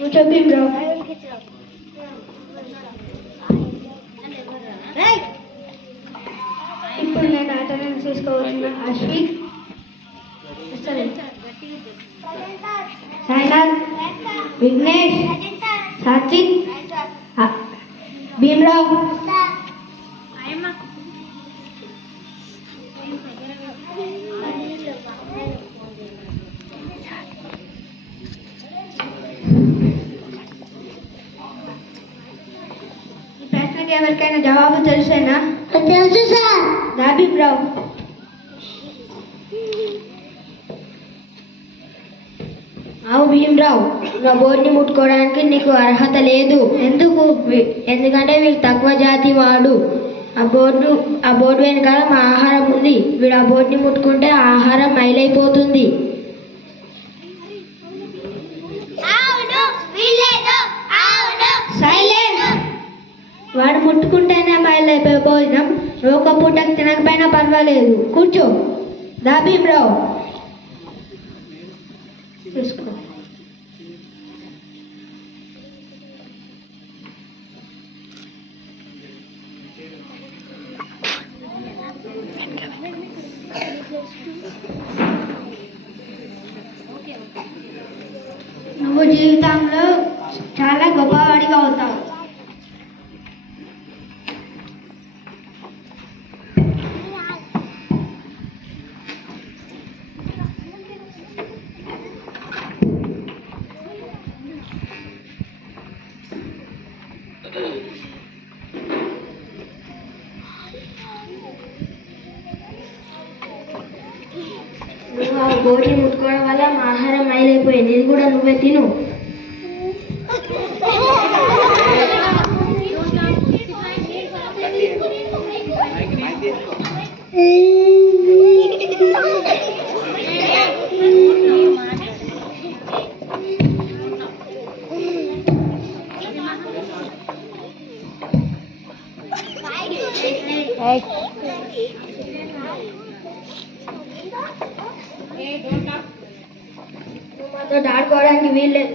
కూర్చో భీమ్రావ్. ఇప్పుడు నేను అటెండెన్స్ తీసుకోవాల్సిన అశ్విక్, సాయినాథ్, విఘ్నేష్, సాత్విక్, భీమ్రావ్. ఎవరికైనా జవాబు తెలుసేనా? తెలుసు సార్. దా భీమ్రావ్. అవు భీమ్రావ్, నా బోర్డుని ముట్టుకోవడానికి నీకు అర్హత లేదు. ఎందుకు? ఎందుకంటే వీడు తక్కువ జాతి వాడు. ఆ బోర్డు వెనకాల మా ఆహారం ఉంది. వీడు ఆ బోర్డుని ముట్టుకుంటే ఆ ఆహారం మైలైపోతుంది. వాడు ముట్టుకుంటేనే మైలైపోయే భోజనం ఒక పూటకు తినకపోయినా పర్వాలేదు. కూర్చో. దా భీమ్రావ్. చూసుకో. నువ్వు జీవితంలో చాలా గొప్పవాడిగా అవుతావు. నువ్వు ఆ బోర్డుని ముట్టుకోవడం వల్ల మా ఆహారం మైలైపోయింది. ఇది కూడా నువ్వే తిను. మాతో ఆడుకోవడానికి వీల్లేదు.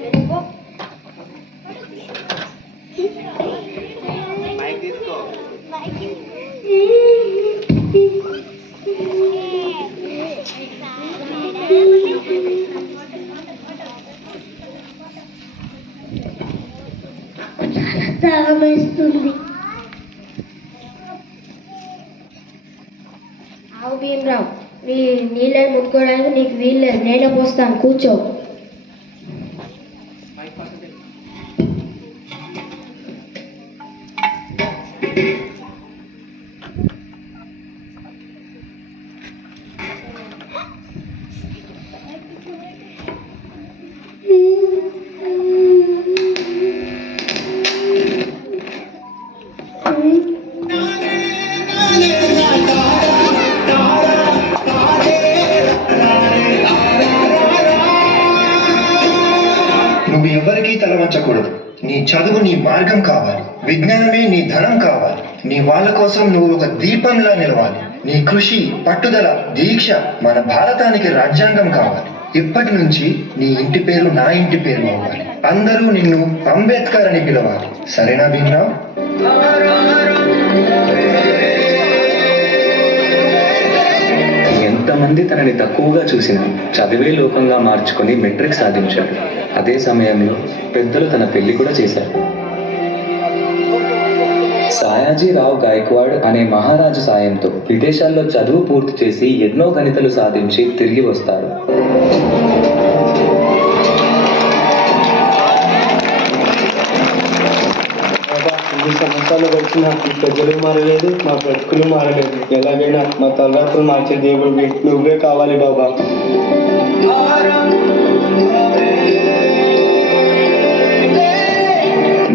ఆవు భీమ్రావ్, నీ నీళ్ళని ముట్టుకోవడానికి నీకు వీల్లేదు. నేనే పోస్తాను. కూర్చో. నువ్వు ఎవరికీ తలవంచకూడదు. నీ చదువు నీ మార్గం కావాలి. విజ్ఞానమే నీ ధనం కావాలి. నీ వాళ్ళ కోసం నువ్వు ఒక దీపంలా నిలవాలి. నీ కృషి, పట్టుదల, దీక్ష మన భారతానికి రాజ్యాంగం కావాలి. ఇప్పటి నుంచి నీ ఇంటి పేరు నా ఇంటి పేరు అవ్వాలి. అందరూ నిన్ను అంబేద్కర్ అని పిలవాలి. సరేనా భీమ్రావ్? ఎంతమంది తనని తక్కువగా చూసినా చదివే లోకంగా మార్చుకొని మెట్రిక్ సాధించాడు. అదే సమయంలో పెద్దలు తన పెళ్లి కూడా చేశారు. సాయాజీరావు గాయక్వాడ్ అనే మహారాజు సాయంతో విదేశాల్లో చదువు పూర్తి చేసి ఎన్నో గణితలు సాధించి తిరిగి వస్తారు. సంవత్సరాలు గడిచిన ఈ ప్రజలు మారలేదు, మా బ్రతుకులు మారలేదు. ఎలాగైనా మా తలరాత్రులు మార్చే దేవుడివి నువ్వే కావాలి బాబా.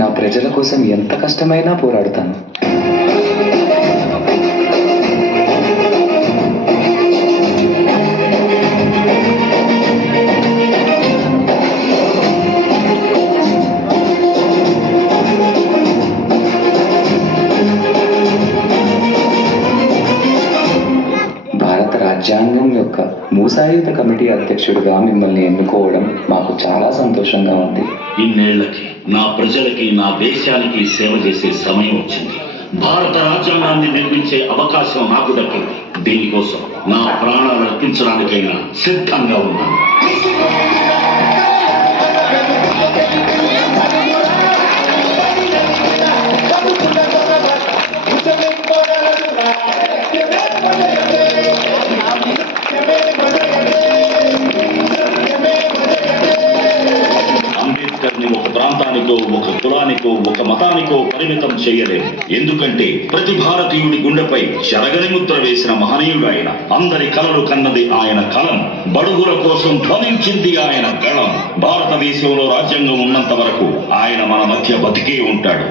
నా ప్రజల కోసం ఎంత కష్టమైనా పోరాడుతాను. భారత రాజ్యాంగం యొక్క మూసాయుధ కమిటీ అధ్యక్షుడిగా మిమ్మల్ని ఎన్నుకోవడం మాకు చాలా సంతోషంగా ఉంది. ఇన్నేళ్లకి నా ప్రజలకి, నా దేశానికి సేవ చేసే సమయం వచ్చింది. భారత రాజ్యాంగాన్ని నిర్మించే అవకాశం నాకు దక్కింది. దీనికోసం నా ప్రాణాలు అర్పించడానికైనా సిద్ధంగా ఉన్నాను. అంబేద్కర్ని ఒక ప్రాంతానికో, ఒక కులానికో, ఒక మతానికో పరిమితం చేయలేము. ఎందుకంటే ప్రతి భారతీయుడి గుండెపై చెరగని ముద్ర వేసిన మహనీయుడు ఆయన. అందరి కలలు కన్నది ఆయన కలం, బడుగుల కోసం ధ్వనించింది ఆయన గళం. భారతదేశంలో రాజ్యాంగం ఉన్నంత వరకు ఆయన మన మధ్య బతికే ఉంటాడు.